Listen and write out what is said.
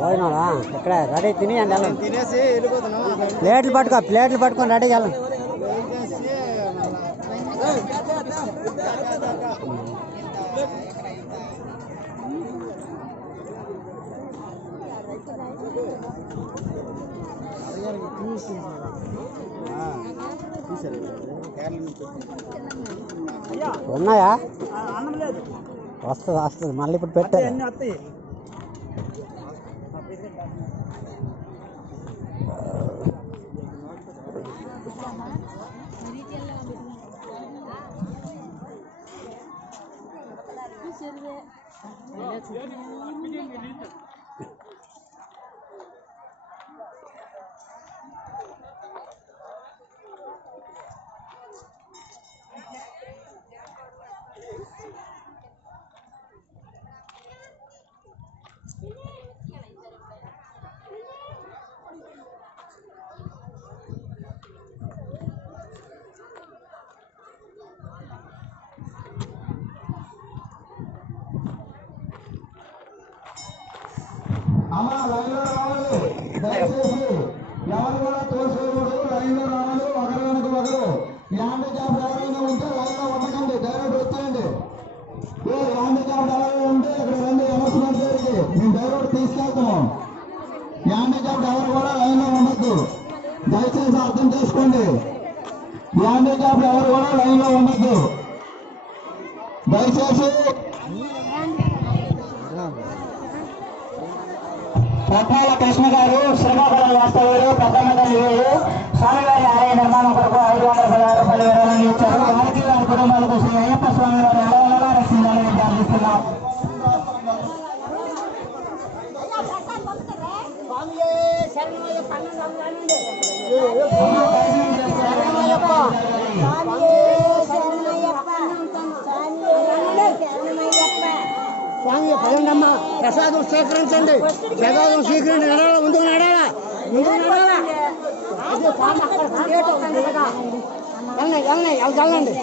పోయినాడా ఎక్కడ రెడీ తినేయండి వెళ్ళండి. ప్లేట్లు పట్టుకొని రెడీ వెళ్ళండి. ఉన్నాయా? వస్తుంది మళ్ళీ ఇప్పుడు పెట్టారు. అమ్మ లైన్లో రావాలి. దయచేసి ఎవరు కూడా తోసేయకూడదు. లైన్లో రావాలి. ఒకరు వెనక ఒకరు. హ్యాండిక్యాప్ ఎవరైనా ఉంటే లైన్లో ఉండకండి. డైరెక్ట్ వచ్చేయండి. హ్యాండిక్యాప్ ఎవరైనా ఉంటే ఇక్కడ రండి. అనౌన్స్మెంట్ జరిగి మేము డైరెక్ట్ తీసుకెళ్తాము. హ్యాండిక్యాప్ ఎవరు కూడా లైన్లో ఉండద్దు. దయచేసి అర్థం చేసుకోండి. హ్యాండిక్యాప్ ఎవరు కూడా లైన్లో ఉండద్దు. దయచేసి ప్రధాన కృష్ణ గారు శ్రీకాకుళం వాస్తవ్యులు పెద్దమండలి స్వామివారి ఆలయ నిర్మాణం కొరకు 516 రూపాయల విరాళాన్ని ఇచ్చారు. వారికి వారి కుటుంబాలకు శ్రీ అయ్యప్ప స్వామి వారి అలవలలా రక్షించాలని ప్రార్థిస్తున్నాం. స్వామి పదండమ్మ, ప్రసాదం స్వీకరించండి. ప్రసాదం స్వీకరించి నడాలా, ముందుకు నడాలా. వెళ్ళండి.